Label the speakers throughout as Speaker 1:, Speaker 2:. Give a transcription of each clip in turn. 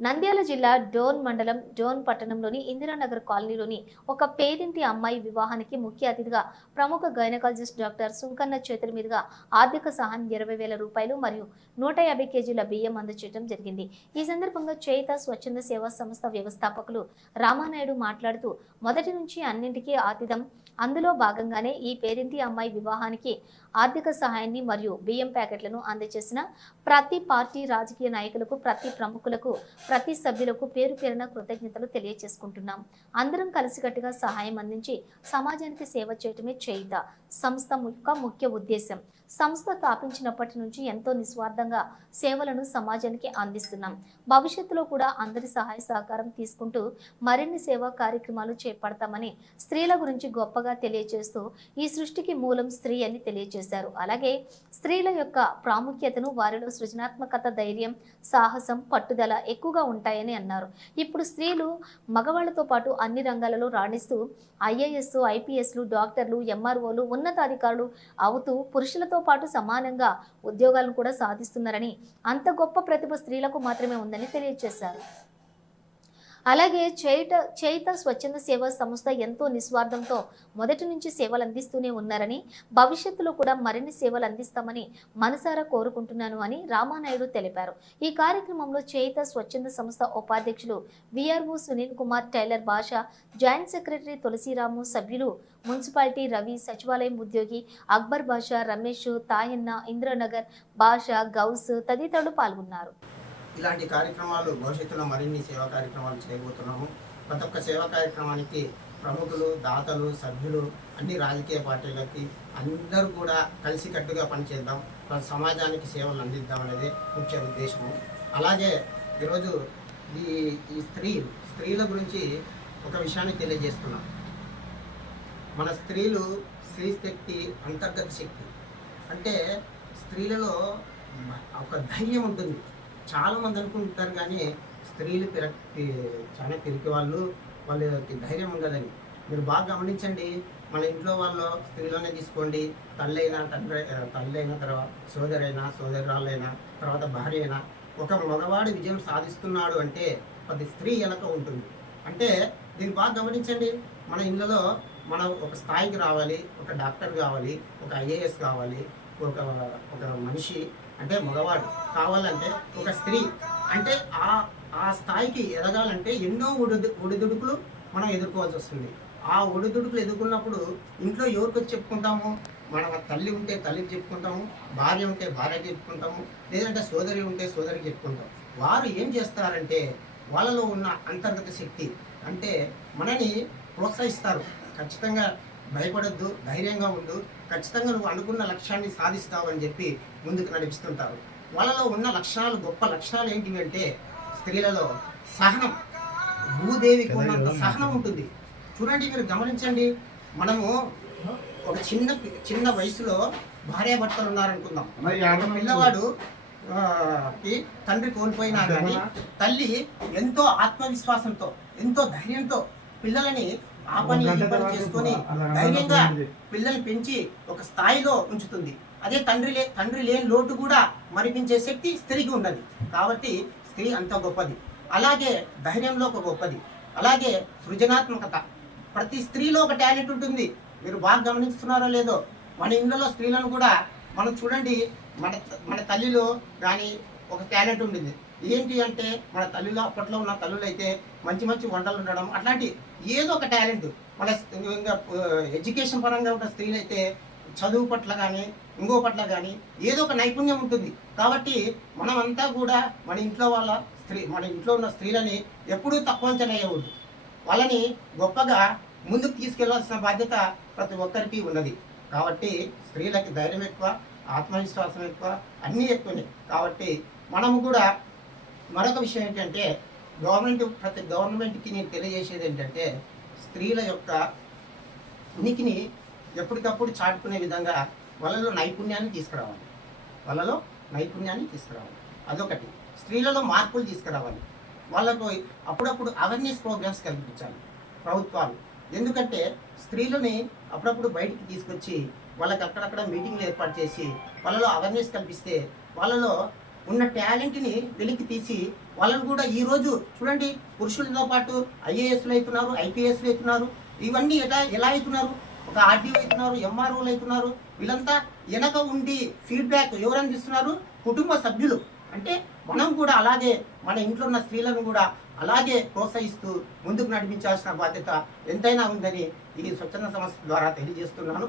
Speaker 1: నంద్యాల జిల్లా డోన్ మండలం డోన్ పట్టణంలోని ఇందిరానగర్ కాలనీలోని ఒక పేదింటి అమ్మాయి వివాహానికి ముఖ్య అతిథిగా ప్రముఖ గైనకాలజిస్ట్ డాక్టర్ సుంకన్న చేతుల మీదుగా ఆర్థిక సహాయం ఇరవై వేల రూపాయలు మరియు నూట యాభై కేజీల బియ్యం అందజేయడం జరిగింది. ఈ సందర్భంగా చేత స్వచ్ఛంద సేవా సంస్థ వ్యవస్థాపకులు రామానాయుడు మాట్లాడుతూ మొదటి నుంచి అన్నింటికీ ఆతిథం అందులో భాగంగానే ఈ పేదింటి అమ్మాయి వివాహానికి ఆర్థిక సహాయాన్ని మరియు బియ్యం ప్యాకెట్లను అందజేసిన ప్రతి పార్టీ రాజకీయ నాయకులకు ప్రతి ప్రముఖులకు ప్రతి సభ్యులకు పేరు పేరున కృతజ్ఞతలు తెలియజేసుకుంటున్నాం అందరం కలిసికట్టుగా సహాయం అందించి సమాజానికి సేవ చేయటమే చేయుత. సంస్థ యొక్క ముఖ్య ఉద్దేశం సంస్థ స్థాపించినప్పటి నుంచి ఎంతో నిస్వార్థంగా సేవలను సమాజానికి అందిస్తున్నాం. భవిష్యత్తులో కూడా అందరి సహాయ సహకారం తీసుకుంటూ మరిన్ని సేవా కార్యక్రమాలు చేపడతామని స్త్రీల గురించి గొప్పగా తెలియజేస్తూ ఈ సృష్టికి మూలం స్త్రీ అని చేశారు. అలాగే స్త్రీల యొక్క ప్రాముఖ్యతను వారిలో సృజనాత్మకత ధైర్యం సాహసం పట్టుదల ఎక్కువగా ఉంటాయని అన్నారు. ఇప్పుడు స్త్రీలు మగవాళ్ళతో పాటు అన్ని రంగాలలో రాణిస్తూ ఐఏఎస్ ఐపీఎస్లు డాక్టర్లు ఎంఆర్ఓలు ఉన్నతాధికారులు అవుతూ పురుషులతో పాటు సమానంగా ఉద్యోగాలను కూడా సాధిస్తున్నారని అంత గొప్ప ప్రతిభ స్త్రీలకు మాత్రమే ఉందని తెలియజేశారు. అలాగే చైట చేయిత స్వచ్ఛంద సేవా సంస్థ ఎంతో నిస్వార్థంతో మొదటి నుంచి సేవలు అందిస్తూనే ఉన్నారని భవిష్యత్తులో కూడా మరిన్ని సేవలు అందిస్తామని మనసారా కోరుకుంటున్నాను అని రామానాయుడు తెలిపారు. ఈ కార్యక్రమంలో చేయిత స్వచ్ఛంద సంస్థ ఉపాధ్యక్షులు VRO Sunil Kumar tailor Basha joint secretary Tulasiramu సభ్యులు మున్సిపాలిటీ రవి సచివాలయం ఉద్యోగి అక్బర్ బాషా రమేష్ తాయన్న ఇంద్రనగర్ భాష గౌస్ తదితరులు పాల్గొన్నారు.
Speaker 2: ఇలాంటి కార్యక్రమాలు భవిష్యత్తులో మరిన్ని సేవా కార్యక్రమాలు చేయబోతున్నాము. ప్రతి ఒక్క సేవా కార్యక్రమానికి ప్రముఖులు దాతలు సభ్యులు అన్ని రాజకీయ పార్టీలకి అందరూ కూడా కలిసికట్టుగా పనిచేద్దాం. మన సమాజానికి సేవలు అందిద్దాం అనేది ముఖ్య ఉద్దేశము. అలాగే ఈరోజు ఈ ఈ స్త్రీ స్త్రీల గురించి ఒక విషయాన్ని తెలియజేస్తున్నాం. మన స్త్రీలు స్త్రీ శక్తి అంతర్గత శక్తి. అంటే స్త్రీలలో ఒక ధైర్యం ఉంటుంది. చాలామంది అనుకుంటారు కానీ స్త్రీలు పిర చాలా పిరికి వాళ్ళు వాళ్ళకి ధైర్యం ఉండదని. మీరు బాగా గమనించండి మన ఇంట్లో వాళ్ళు స్త్రీలోనే తీసుకోండి. తల్లి అయినా తండ్రి తల్లి అయిన తర్వాత సోదరైనా సోదరురాలైనా తర్వాత భార్య అయినా ఒక మగవాడు విజయం సాధిస్తున్నాడు అంటే పది స్త్రీ వెనక ఉంటుంది. అంటే దీన్ని బాగా గమనించండి మన ఇళ్ళలో మనం ఒక స్థాయికి రావాలి ఒక డాక్టర్ కావాలి ఒక ఐఏఎస్ కావాలి ఒక ఒక మనిషి అంటే మగవాడు కావాలంటే ఒక స్త్రీ అంటే ఆ ఆ స్థాయికి ఎదగాలంటే ఎన్నో ఒడిదు ఒడిదుడుకులు మనం ఎదుర్కోవాల్సి వస్తుంది. ఆ ఒడిదుడుకులు ఎదుర్కొన్నప్పుడు ఇంట్లో ఎవరికి వచ్చి చెప్పుకుంటాము? మన తల్లి ఉంటే తల్లికి చెప్పుకుంటాము భార్య ఉంటే భార్యకి చెప్పుకుంటాము లేదంటే సోదరి ఉంటే సోదరికి చెప్పుకుంటాం వారు ఏం చేస్తారంటే వాళ్ళలో ఉన్న అంతర్గత శక్తి అంటే మనని ప్రోత్సహిస్తారు. ఖచ్చితంగా భయపడద్దు ధైర్యంగా ఉండు. ఖచ్చితంగా నువ్వు అనుకున్న లక్ష్యాన్ని సాధిస్తావు అని చెప్పి ముందుకు నడిపిస్తుంటారు. వాళ్ళలో ఉన్న లక్షణాలు గొప్ప లక్షణాలు ఏంటివి అంటే స్త్రీలలో సహనం. భూదేవికి ఉన్నంత సహనం ఉంటుంది. చూడండి మీరు గమనించండి. మనము ఒక చిన్న చిన్న వయసులో భార్యాభర్తలు ఉన్నారనుకుందాం. ఒక పిల్లవాడు తండ్రి కోల్పోయినా కానీ తల్లి ఎంతో ఆత్మవిశ్వాసంతో ఎంతో ధైర్యంతో పిల్లలని ఆ పని ఈ పని చేసుకొని ధైర్యంగా పిల్లల్ని పెంచి ఒక స్థాయిలో ఉంచుతుంది. అదే తండ్రి లే తండ్రి లేని లోటు కూడా మరిపించే శక్తి స్త్రీకి ఉన్నది. కాబట్టి స్త్రీ అంత గొప్పది. అలాగే ధైర్యంలో ఒక గొప్పది. అలాగే సృజనాత్మకత. ప్రతి స్త్రీలో ఒక టాలెంట్ ఉంటుంది. మీరు బాగా గమనిస్తున్నారో లేదో మన ఇళ్ళలో స్త్రీలను కూడా మనం చూడండి. మన మన తల్లిలో కానీ ఒక టాలెంట్ ఉంటుంది. ఏంటి అంటే మన తల్లిలో అప్పట్లో ఉన్న తల్లులు అయితే మంచి మంచి వంటలు ఉండడం అట్లాంటి ఏదో ఒక టాలెంట్. మన ఇంకా ఎడ్యుకేషన్ పరంగా ఉన్న స్త్రీలైతే చదువు పట్ల కానీ ఇంకో పట్ల కానీ ఏదో ఒక నైపుణ్యం ఉంటుంది. కాబట్టి మనమంతా కూడా మన ఇంట్లో వాళ్ళ స్త్రీ మన ఇంట్లో ఉన్న స్త్రీలని ఎప్పుడూ తక్కువ అంచనా వాళ్ళని గొప్పగా ముందుకు తీసుకెళ్ళాల్సిన బాధ్యత ప్రతి ఒక్కరికి ఉన్నది. కాబట్టి స్త్రీలకి ధైర్యం ఎక్కువ ఆత్మవిశ్వాసం ఎక్కువ అన్నీ ఎక్కువనే. కాబట్టి మనము కూడా మరొక విషయం ఏంటంటే గవర్నమెంట్ ప్రతి గవర్నమెంట్కి నేను తెలియజేసేది ఏంటంటే స్త్రీల యొక్క ఉనికిని ఎప్పటికప్పుడు చాటుకునే విధంగా వాళ్ళలో నైపుణ్యాన్ని తీసుకురావాలి. వాళ్ళలో నైపుణ్యాన్ని తీసుకురావాలి. అదొకటి. స్త్రీలలో మార్పులు తీసుకురావాలి. వాళ్ళకు అప్పుడప్పుడు అవేర్నెస్ ప్రోగ్రామ్స్ కల్పించాలి. ప్రభుత్వాలు. ఎందుకంటే స్త్రీలని అప్పుడప్పుడు బయటికి తీసుకొచ్చి వాళ్ళకి అక్కడక్కడ మీటింగ్లు ఏర్పాటు చేసి వాళ్ళలో అవేర్నెస్ కల్పిస్తే వాళ్ళలో ఉన్న టాలెంట్ని వెలికి తీసి వాళ్ళని కూడా ఈ రోజు చూడండి పురుషులతో పాటు ఐఏఎస్లు అవుతున్నారు ఐపీఎస్లు అవుతున్నారు ఇవన్నీ ఎలా ఎలా అవుతున్నారు ఒక ఆర్డీఓ అవుతున్నారు ఎంఆర్ఓలు అవుతున్నారు వీళ్ళంతా వెనక ఉండి ఫీడ్బ్యాక్ ఎవరు అందిస్తున్నారు? కుటుంబ సభ్యులు. అంటే మనం కూడా అలాగే మన ఇంట్లో ఉన్న స్త్రీలను కూడా అలాగే ప్రోత్సహిస్తూ ముందుకు నడిపించాల్సిన బాధ్యత ఎంతైనా ఉందని ఈ స్వచ్ఛంద సంస్థ ద్వారా తెలియజేస్తున్నాను.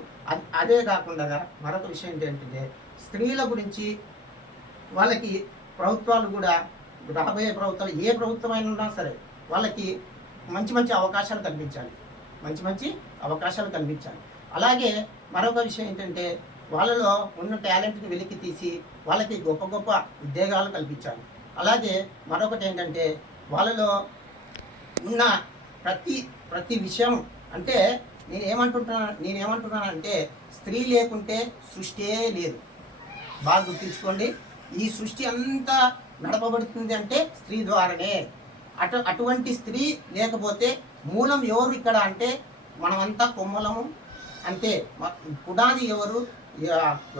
Speaker 2: అదే కాకుండా మరొక విషయం ఏంటంటే స్త్రీల గురించి వాళ్ళకి ప్రభుత్వాలు కూడా రాబోయే ప్రభుత్వాలు ఏ ప్రభుత్వం అయినా ఉన్నా సరే వాళ్ళకి మంచి మంచి అవకాశాలు కల్పించాలి. మంచి మంచి అవకాశాలు కల్పించాలి. అలాగే మరొక విషయం ఏంటంటే వాళ్ళలో ఉన్న టాలెంట్ని వెలికి తీసి వాళ్ళకి గొప్ప గొప్ప ఉద్యోగాలు కల్పించాలి. అలాగే మరొకటి ఏంటంటే వాళ్ళలో ఉన్న ప్రతి ప్రతి విషయం అంటే నేను ఏమంటుంటున్నా నేనేమంటున్నానంటే స్త్రీ లేకుంటే సృష్టియే లేదు. బాగా గుర్తుంచుకోండి. ఈ సృష్టి అంతా నడపబడుతుంది అంటే స్త్రీ ద్వారానే. అటు అటువంటి స్త్రీ లేకపోతే మూలం ఎవరు ఇక్కడ అంటే మనమంతా కొమ్మలము అంతే. మ- ఎవరు ఆ,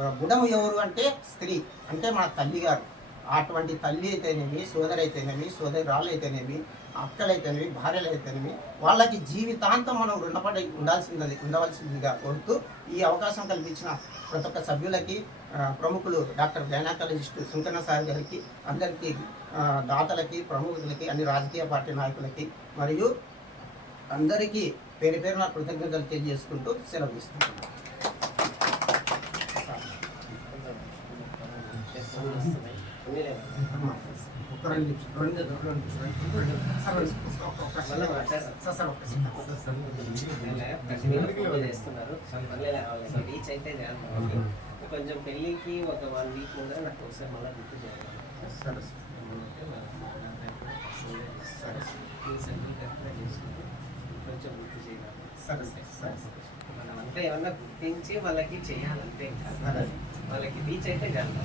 Speaker 2: బుడము ఎవరు అంటే స్త్రీ అంటే మన తల్లి గారు అటువంటి తల్లి అయితేనేమి సోదరి అయితేనేమి రాళ్ళు అయితేనేమి అక్కలైతేనేమి భార్యలు అయితేనేమి వాళ్ళకి జీవితాంతం మనం రుణపడి ఉండాల్సింది ఉండవలసిందిగా కోరుతూ ఈ అవకాశం కల్పించిన ప్రతి ఒక్క సభ్యులకి ప్రముఖులు డాక్టర్ గైనాకాలజిస్ట్ సుంకన్న సార్ గారికి అందరికీ దాతలకి ప్రముఖులకి అన్ని రాజకీయ పార్టీ నాయకులకి మరియు అందరికీ పేరు పేరున కృతజ్ఞతలు తెలియజేసుకుంటూ సెలవు సెకండ్.
Speaker 3: చేస్తున్నారు రీచ్ అయితే. కొంచెం పెళ్ళికి ఒక వన్ వీక్ ముందర నాకు ఒకసారి మళ్ళీ గుర్తు చేయాలి.
Speaker 2: సరే సార్. సరే సార్.
Speaker 3: కొంచెం గుర్తు చేయాలి.
Speaker 2: సరే సార్.
Speaker 3: మనం అంతా ఏమన్నా గుర్తించి వాళ్ళకి చేయాలంటే ఇంకా. వాళ్ళకి రీచ్ అయితే చాలు.